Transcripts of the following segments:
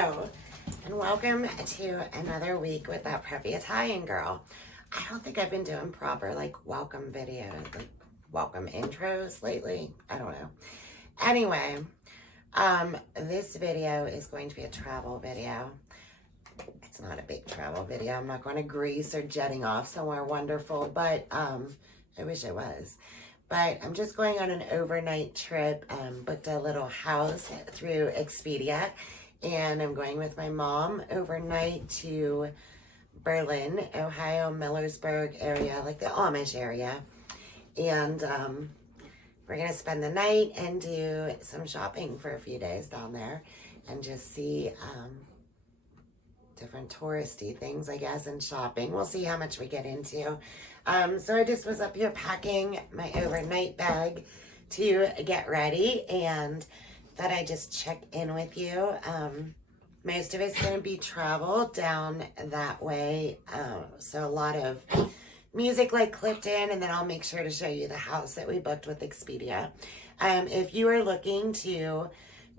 Hello, and welcome to another week with that preppy Italian girl. I don't think I've been doing proper welcome videos, welcome intros lately. I don't know. Anyway, this video is going to be a travel video. It's not a big travel video. I'm not going to Greece or jetting off somewhere wonderful, but I wish it was. But I'm just going on an overnight trip. Booked a little house through Expedia, and I'm going with my mom overnight to Berlin, Ohio, Millersburg area, like the Amish area. And we're going to spend the night and do some shopping for a few days down there and just see different touristy things, I guess, and shopping. We'll see how much we get into. So I just was up here packing my overnight bag to get ready, and thought I'd just check in with you. Most of it's going to be travel down that way. So a lot of music clipped in, and then I'll make sure to show you the house that we booked with Expedia. If you are looking to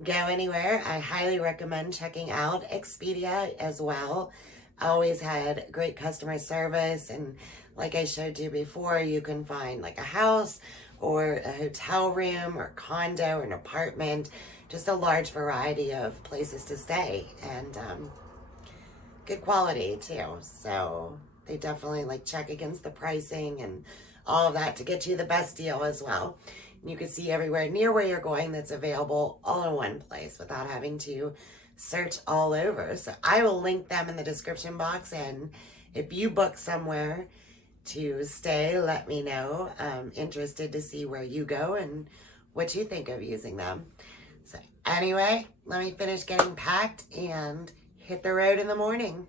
go anywhere, I highly recommend checking out Expedia as well. Always had great customer service, and like I showed you before, you can find a house or a hotel room or condo or an apartment, just a large variety of places to stay, and good quality too. So they definitely check against the pricing and all of that to get you the best deal as well. You can see everywhere near where you're going that's available all in one place without having to search all over. So I will link them in the description box, and if you book somewhere to stay, let me know. I'm interested to see where you go and what you think of using them. So anyway, let me finish getting packed and hit the road in the morning.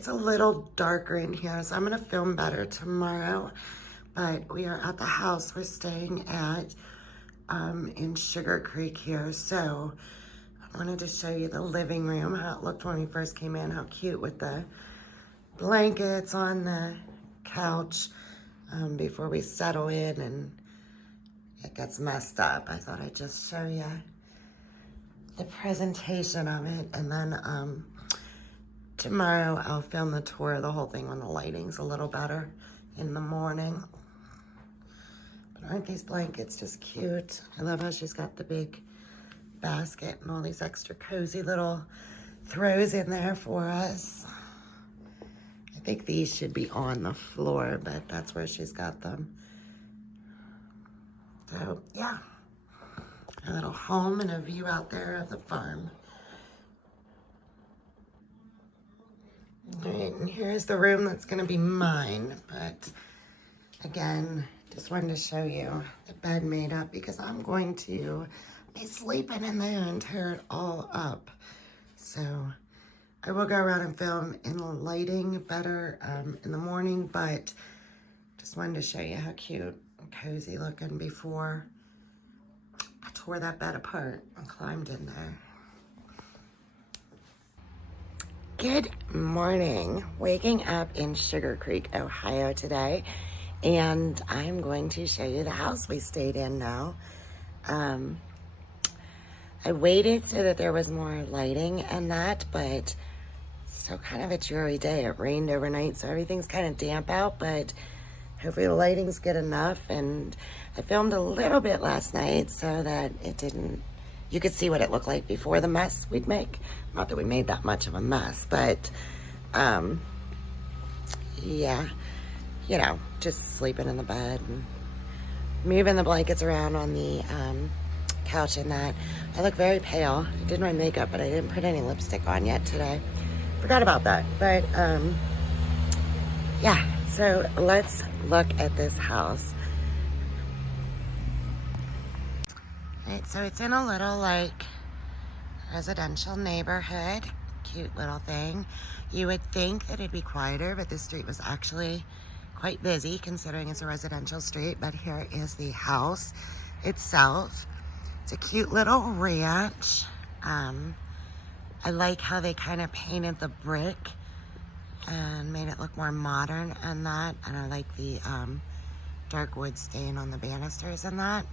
it's a little darker in here, so I'm gonna film better tomorrow. But we are at the house we're staying at in Sugar Creek here. So I wanted to show you the living room, how it looked when we first came in, how cute with the blankets on the couch before we settle in and it gets messed up. I thought I'd just show you the presentation of it, and then tomorrow I'll film the tour of the whole thing when the lighting's a little better in the morning. But aren't these blankets just cute? I love how she's got the big basket and all these extra cozy little throws in there for us. I think these should be on the floor, but that's where she's got them. So yeah, a little home and a view out there of the farm. All right, and here's the room that's gonna be mine, but again, just wanted to show you the bed made up because I'm going to be sleeping in there and tear it all up. So I will go around and film in the lighting better in the morning, but just wanted to show you how cute and cozy looking before I tore that bed apart and climbed in there. Good morning. Waking up in Sugar Creek, Ohio today, and I'm going to show you the house we stayed in now. I waited so that there was more lighting and that, but still kind of a dreary day. It rained overnight, so everything's kind of damp out, but hopefully the lighting's good enough. And I filmed a little bit last night so that it didn't, you could see what it looked like before the mess we'd make. Not that we made that much of a mess, but yeah, you know, just sleeping in the bed and moving the blankets around on the couch and that. I look very pale. I did my makeup, but I didn't put any lipstick on yet today. Forgot about that, but yeah, so let's look at this house. Right, so it's in a little like residential neighborhood, cute little thing. You would think that it'd be quieter, but this street was actually quite busy considering it's a residential street. But here is the house itself. It's a cute little ranch. I like how they kind of painted the brick and made it look more modern and that. And I like the dark wood stain on the banisters and that.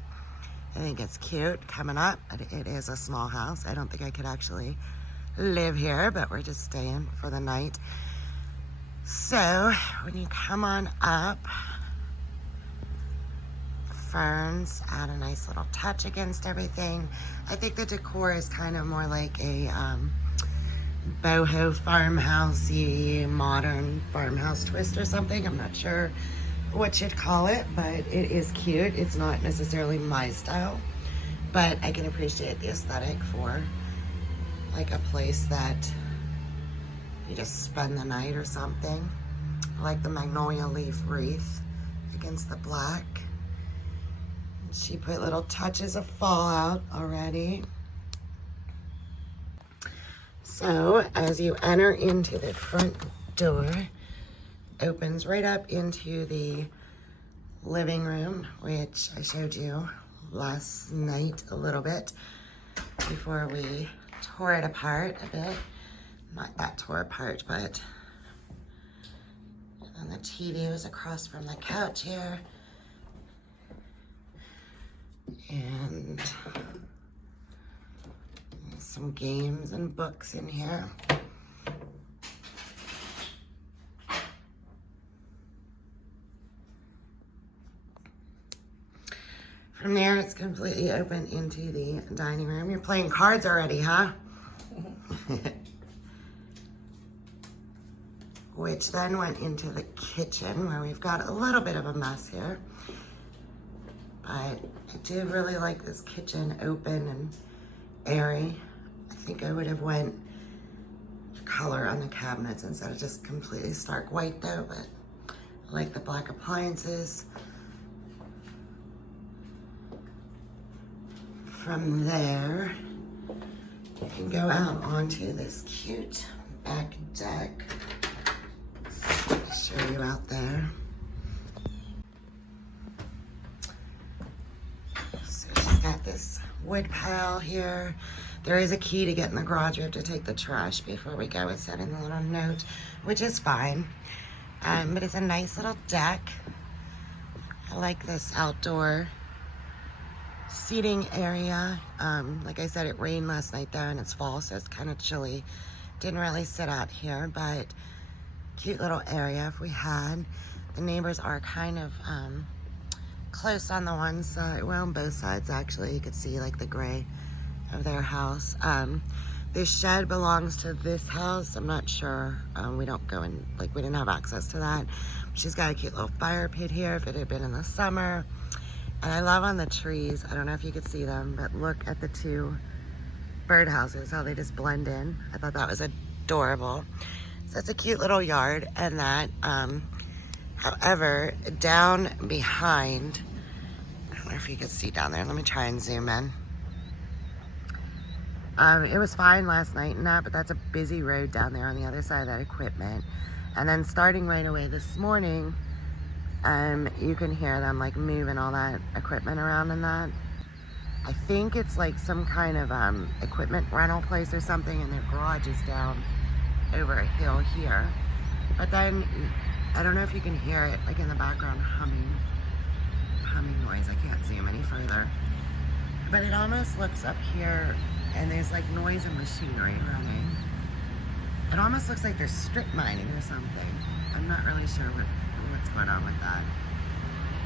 I think it's cute coming up. It is a small house. I don't think I could actually live here, but we're just staying for the night. So when you come on up, ferns add a nice little touch against everything. I think the decor is kind of more like a boho farmhousey, modern farmhouse twist or something. I'm not sure what you'd call it, but it is cute. It's not necessarily my style, but I can appreciate the aesthetic for like a place that you just spend the night or something. I like the magnolia leaf wreath against the black. She put little touches of fallout already. So as you enter into the front door, opens right up into the living room, which I showed you last night a little bit before we tore it apart a bit. Not that tore apart, but and the TV was across from the couch here. And some games and books in here. From there, it's completely open into the dining room. You're playing cards already, huh? Which then went into the kitchen where we've got a little bit of a mess here. But I do really like this kitchen open and airy. I think I would have went color on the cabinets instead of just completely stark white though, but I like the black appliances. From there, you can go out onto this cute back deck show you out there. So she's got this wood pile here. There is a key to get in the garage. We have to take the trash before we go. It said in the little note, which is fine. But it's a nice little deck. I like this outdoor seating area. Like I said, it rained last night though, and it's fall, so it's kind of chilly. Didn't really sit out here, but cute little area if we had. The neighbors are kind of close on the one side, well, on both sides actually. You could see like the gray of their house. This shed belongs to this house. I'm not sure. We don't go in, like we didn't have access to that. She's got a cute little fire pit here if it had been in the summer. And I love on the trees, I don't know if you could see them, but look at the two birdhouses, how they just blend in. I thought that was adorable. So it's a cute little yard. And that, however, down behind, I don't know if you could see down there. Let me try and zoom in. It was fine last night and that, but that's a busy road down there on the other side of that equipment. And then starting right away this morning, you can hear them like moving all that equipment around and that. I think it's like some kind of equipment rental place or something, and their garage is down over a hill here. But then, I don't know if you can hear it like in the background humming noise. I can't zoom any further. But it almost looks up here and there's like noise and machinery running. It almost looks like they're strip mining or something. I'm not really sure what's going on with that.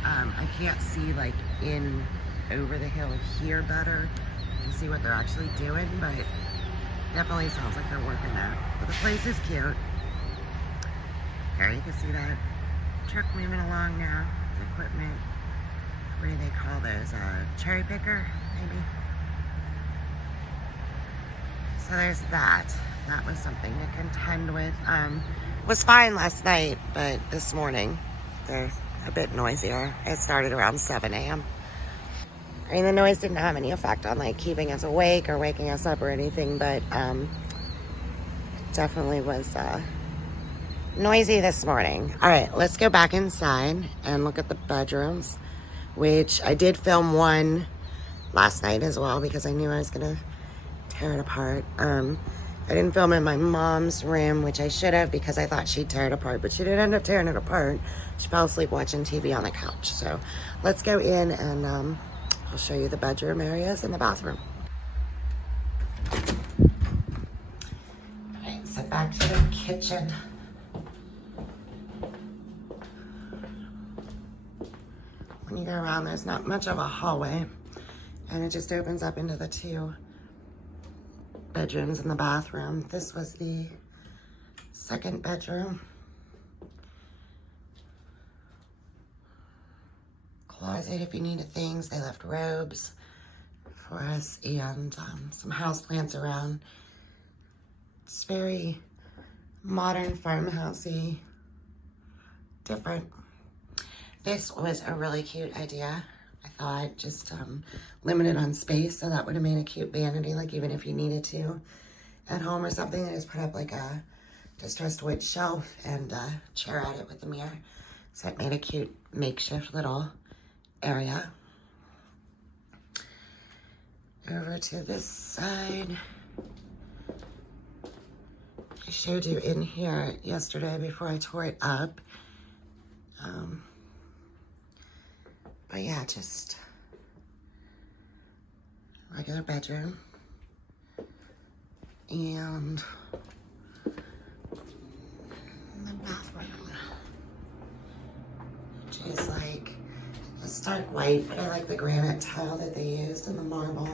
I can't see like in over the hill here better and see what they're actually doing, but it definitely sounds like they're working there. But the place is cute. There you can see that truck moving along now. The equipment. What do they call those? Cherry picker, maybe? So there's that. That was something to contend with. Was fine last night, but this morning they're a bit noisier. It started around 7 a.m. I mean, the noise didn't have any effect on like keeping us awake or waking us up or anything, but definitely was noisy this morning. All right, let's go back inside and look at the bedrooms, which I did film one last night as well because I knew I was gonna tear it apart. I didn't film in my mom's room, which I should have because I thought she'd tear it apart, but she didn't end up tearing it apart. She fell asleep watching TV on the couch. So let's go in and I'll show you the bedroom areas and the bathroom. All right, so back to the kitchen. When you go around, there's not much of a hallway, and it just opens up into the two bedrooms and the bathroom. This was the second bedroom. Closet if you needed things. They left robes for us and some houseplants around. It's very modern farmhousey, different. This was a really cute idea. I thought just limited on space, so that would have made a cute vanity, like even if you needed to at home or something. I just put up like a distressed wood shelf and a chair at it with a mirror. So it made a cute makeshift little area. Over to this side. I showed you in here yesterday before I tore it up. But yeah, just regular bedroom. And the bathroom, which is like a stark white, but I like the granite tile that they used and the marble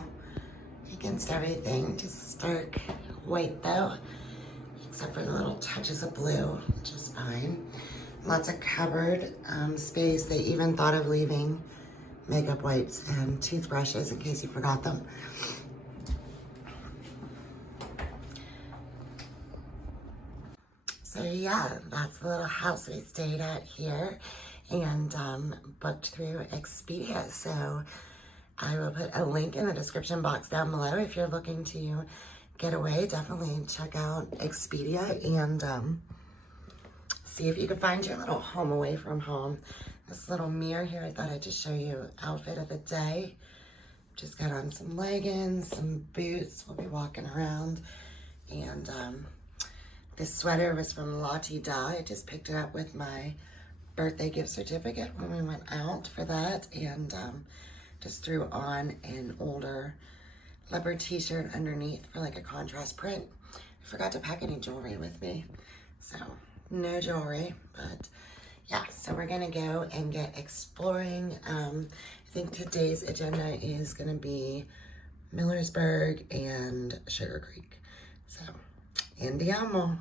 against everything. Just stark white though, except for the little touches of blue, which is fine. Lots of cupboard space. They even thought of leaving makeup wipes and toothbrushes in case you forgot them. So yeah, that's the little house we stayed at here and booked through Expedia. So I will put a link in the description box down below if you're looking to get away. Definitely check out Expedia and see if you could find your little home away from home. This little mirror here, I thought I'd just show you outfit of the day. Just got on some leggings, some boots. We'll be walking around. And this sweater was from Lottie Da. I just picked it up with my birthday gift certificate when we went out for that. And just threw on an older leopard t-shirt underneath for like a contrast print. I forgot to pack any jewelry with me. So no jewelry, but yeah, so we're gonna go and get exploring. I think today's agenda is gonna be Millersburg and Sugar Creek. So, andiamo.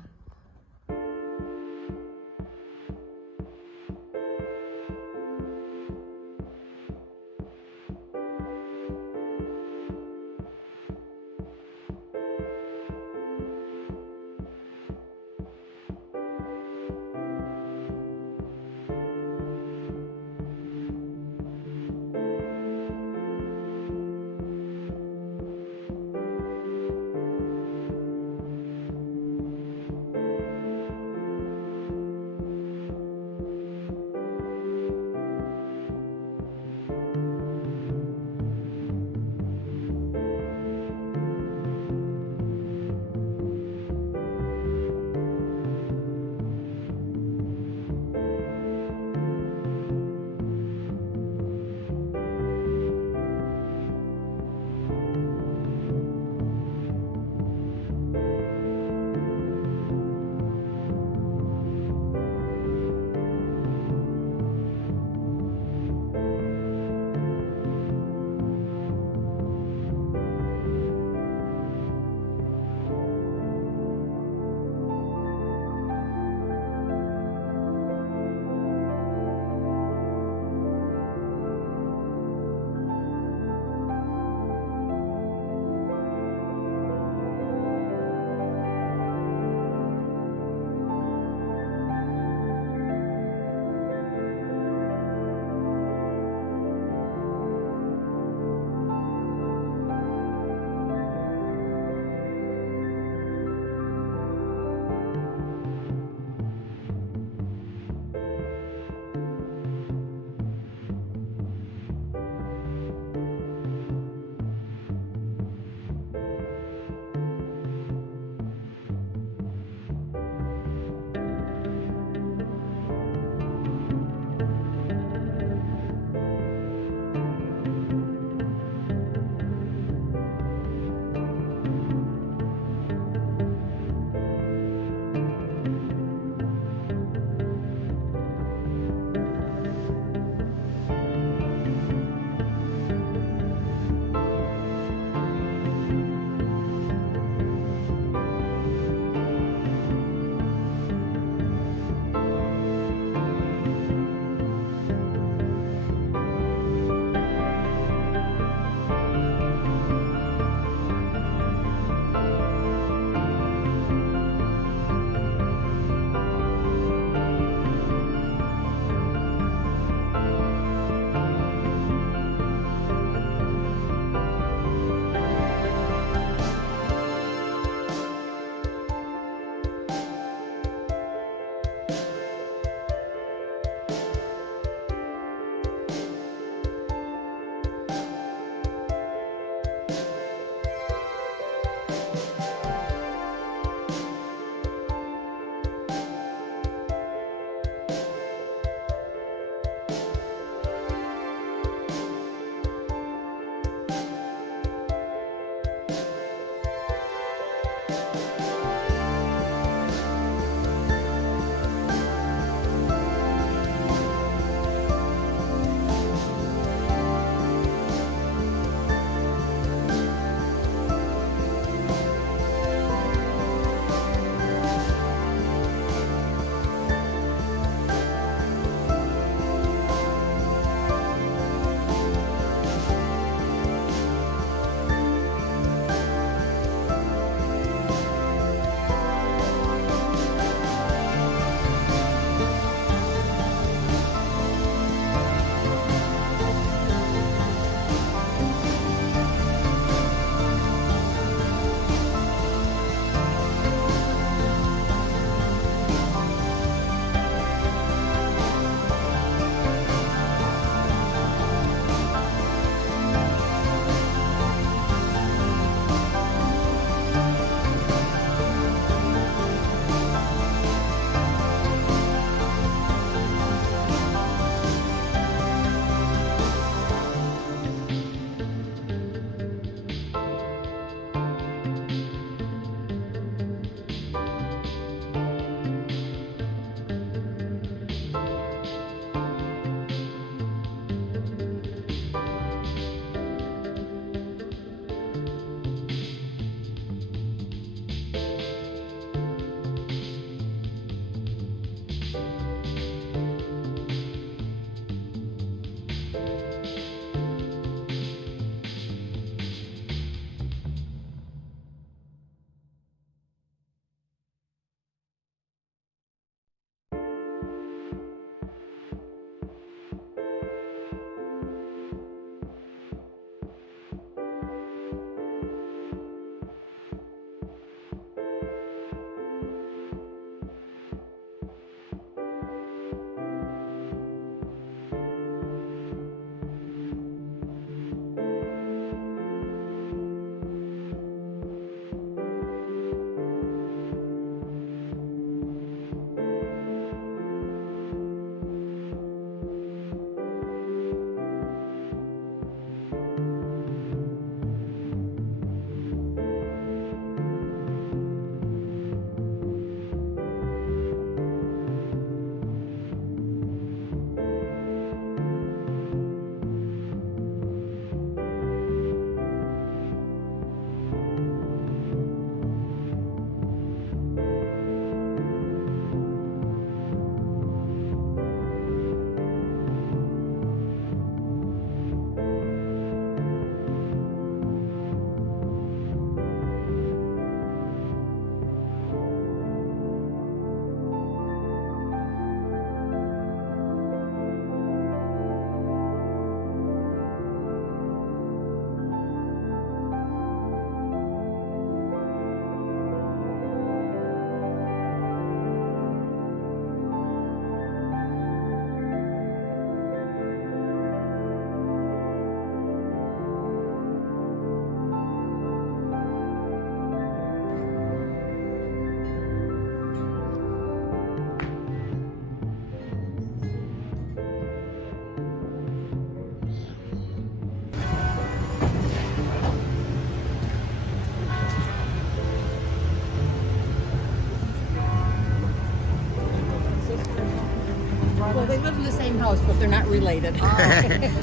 house, but they're not related.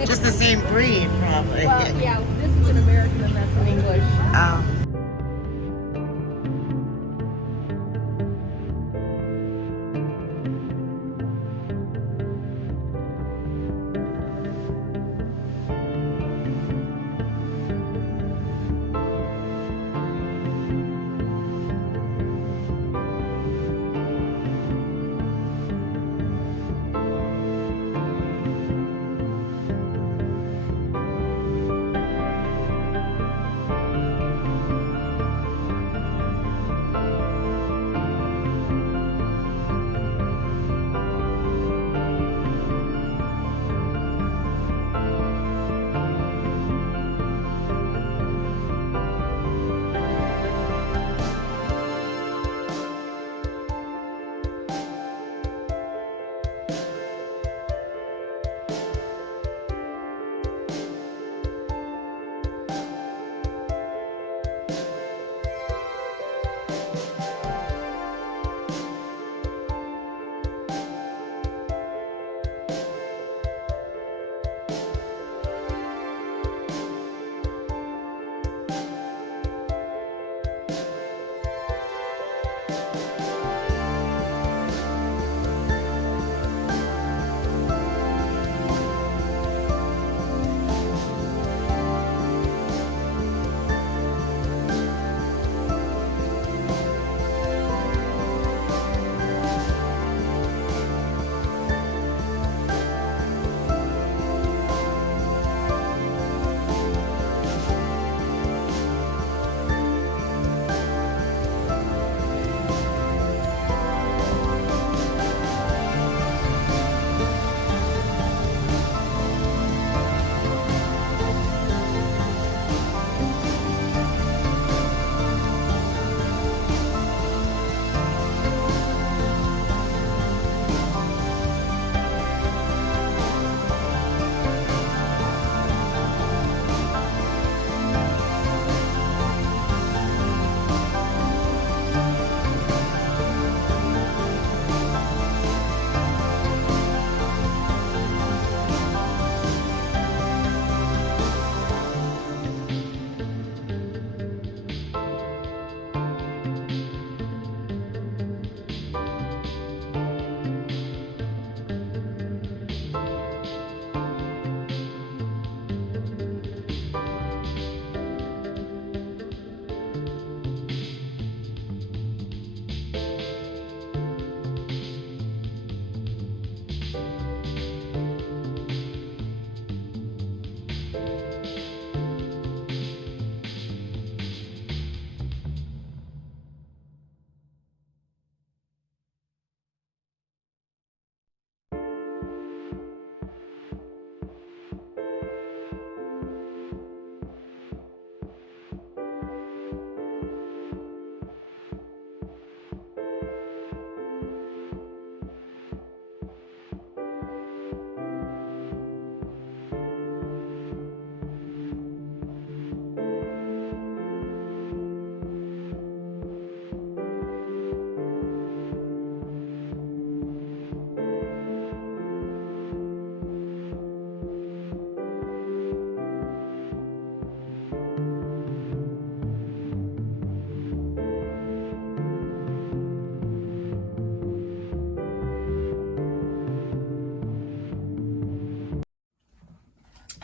Just the same breed, probably. Well, yeah, this is an American and that's an English. Oh.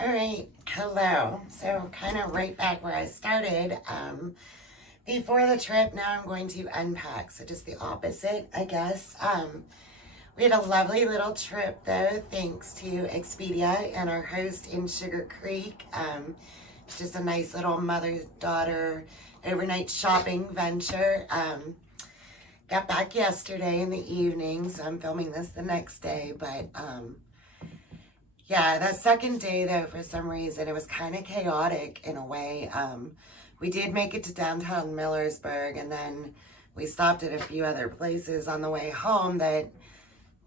All right, hello. So kind of right back where I started. Before the trip, now I'm going to unpack. So just the opposite, I guess. We had a lovely little trip though, thanks to Expedia and our host in Sugar Creek. It's just a nice little mother-daughter overnight shopping venture. Got back yesterday in the evening, so I'm filming this the next day, but yeah, that second day though, for some reason, it was kind of chaotic in a way. We did make it to downtown Millersburg, and then we stopped at a few other places on the way home that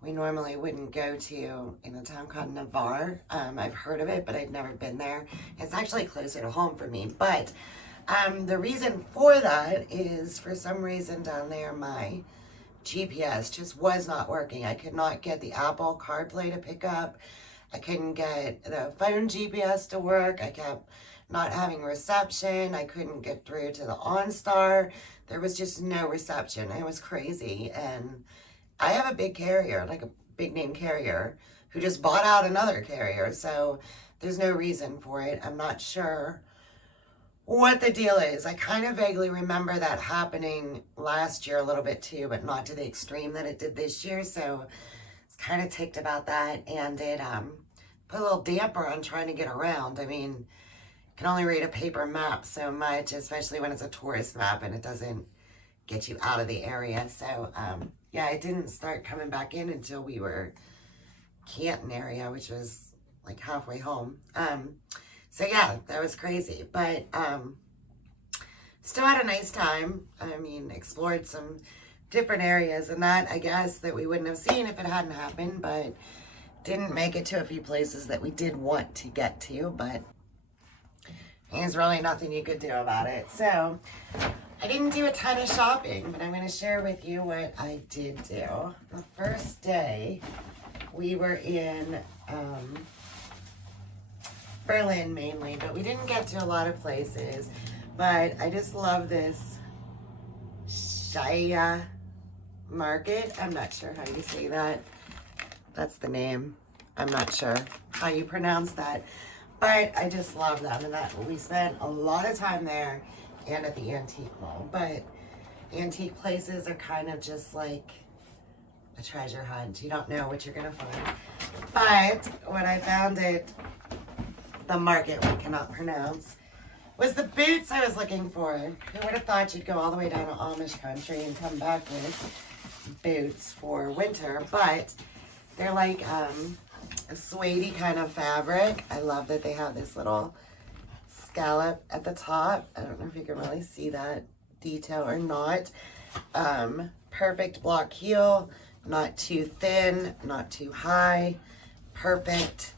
we normally wouldn't go to in a town called Navarre. I've heard of it, but I've never been there. It's actually closer to home for me, but the reason for that is for some reason down there, my GPS just was not working. I could not get the Apple CarPlay to pick up. I couldn't get the phone GPS to work. I kept not having reception. I couldn't get through to the OnStar. There was just no reception. It was crazy. And I have a big carrier, like a big name carrier, who just bought out another carrier. So there's no reason for it. I'm not sure what the deal is. I kind of vaguely remember that happening last year a little bit too, but not to the extreme that it did this year. So it's kind of ticked about that. And it put a little damper on trying to get around. I mean, you can only read a paper map so much, especially when it's a tourist map and it doesn't get you out of the area. So yeah, it didn't start coming back in until we were Canton area, which was like halfway home. So yeah, that was crazy, but still had a nice time. I mean, explored some different areas and that, I guess, that we wouldn't have seen if it hadn't happened, but didn't make it to a few places that we did want to get to, but there's really nothing you could do about it. So I didn't do a ton of shopping, but I'm going to share with you what I did do. The first day, we were in Berlin mainly, but we didn't get to a lot of places. But I just love this Shaya market. I'm not sure how you say that. That's the name. I'm not sure how you pronounce that. But I just love them, and that we spent a lot of time there and at the antique mall. But antique places are kind of just like a treasure hunt. You don't know what you're gonna find. But what I found at the market we cannot pronounce was the boots I was looking for. Who would have thought you'd go all the way down to Amish country and come back with boots for winter? But they're like a suede kind of fabric. I love that they have this little scallop at the top. I don't know if you can really see that detail or not. Perfect block heel, not too thin, not too high, perfect.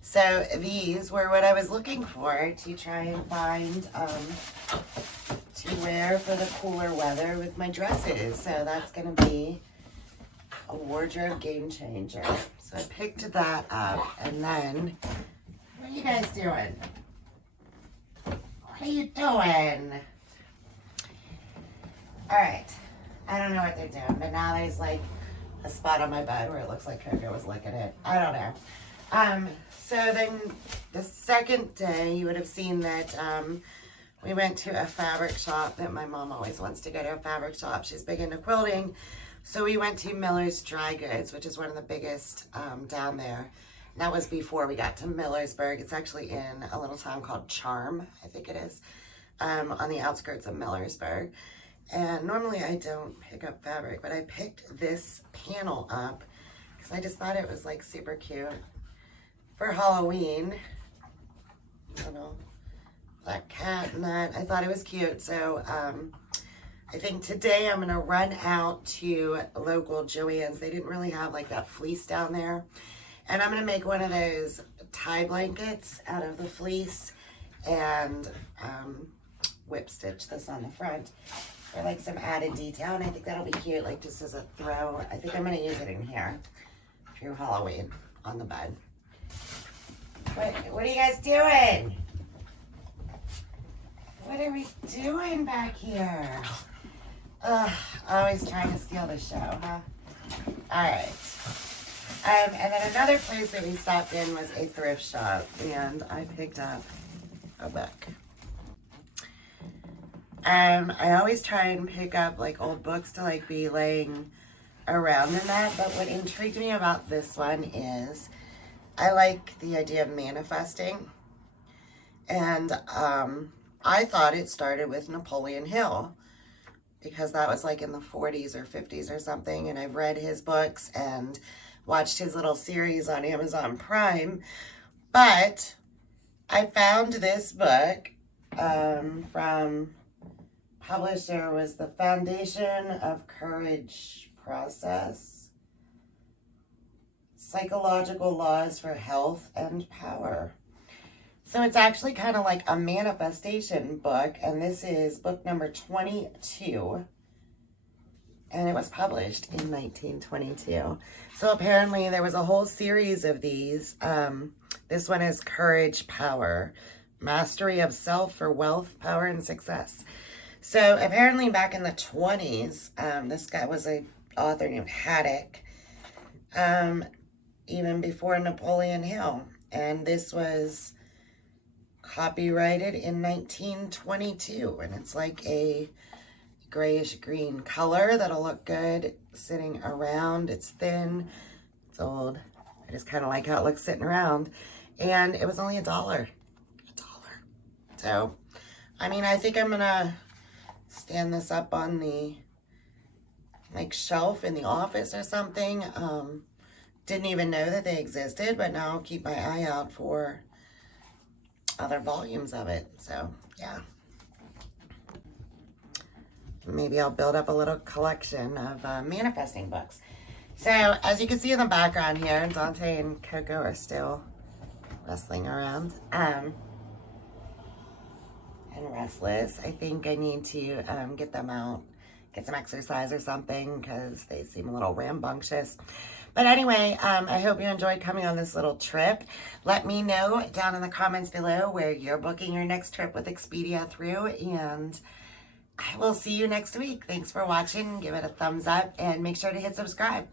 So these were what I was looking for to try and find to wear for the cooler weather with my dresses. So that's going to be a wardrobe game changer. So I picked that up, and then, what are you guys doing? What are you doing? All right, I don't know what they're doing, but now there's like a spot on my bed where it looks like Coco was licking it. I don't know. So then the second day, you would have seen that we went to a fabric shop that my mom always wants to go to, a fabric shop. She's big into quilting. So we went to Miller's Dry Goods, which is one of the biggest down there. And that was before we got to Millersburg. It's actually in a little town called Charm, I think it is, on the outskirts of Millersburg. And normally I don't pick up fabric, but I picked this panel up because I just thought it was like super cute for Halloween. You know, that cat and that. I thought it was cute. So I think today I'm gonna run out to local Joann's. They didn't really have like that fleece down there. And I'm gonna make one of those tie blankets out of the fleece and whip stitch this on the front for like some added detail. And I think that'll be cute, like just as a throw. I think I'm gonna use it in here through Halloween on the bed. What are you guys doing? What are we doing back here? Always trying to steal the show, huh? All right. And then another place that we stopped in was a thrift shop, and I picked up a book. I always try and pick up like old books to like be laying around in that, but what intrigued me about this one is I like the idea of manifesting, and I thought it started with Napoleon Hill because that was like in the 40s or 50s or something, and I've read his books and watched his little series on Amazon Prime, but I found this book from publisher was the Foundation of Courage Process, Psychological Laws for Health and Power. So it's actually kind of like a manifestation book, and this is book number 22. and it was published in 1922. So apparently there was a whole series of these. This one is Courage, Power, Mastery of Self for Wealth, Power, and Success. So apparently back in the 20s, this guy was an author named Haddock, even before Napoleon Hill. And this was copyrighted in 1922. And it's like a grayish green color that'll look good sitting around. It's thin, it's old. I just kind of like how it looks sitting around. And it was only $1. So, I mean, I think I'm gonna stand this up on the shelf in the office or something. Didn't even know that they existed, but now I'll keep my eye out for other volumes of it. So, yeah. Maybe I'll build up a little collection of manifesting books. So, as you can see in the background here, Dante and Coco are still wrestling around. And restless. I think I need to get them out, get some exercise or something, because they seem a little rambunctious. But anyway, I hope you enjoyed coming on this little trip. Let me know down in the comments below where you're booking your next trip with Expedia through, and I will see you next week. Thanks for watching. Give it a thumbs up and make sure to hit subscribe.